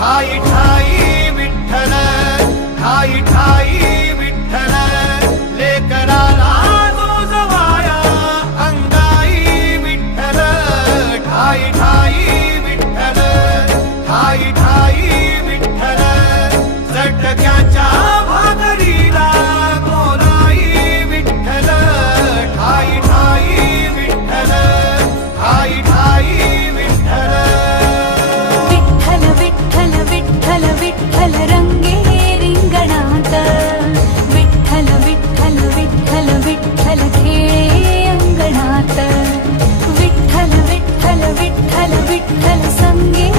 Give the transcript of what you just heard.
ठाई ठाई विठ्ठल, ठाई ठाई विठ्ठल, लेकराला जोजवाया अंगाई विठ्ठल, ठाई ठाई विठ्ठल, ठाई ठाई विठ्ठल, चटक्याच्या भाकरीला बोलाई विठ्ठल, ठाई ठाई विठ्ठल, ठाई ठाई विठ्ठल. विठ्ठल विठ्ठल विठ्ठल रंगे रिंगणात, विठ्ठल विठ्ठल विठ्ठल विठ्ठल खेळे अंगणात, विठ्ठल विठ्ठल विठ्ठल विठ्ठल संगे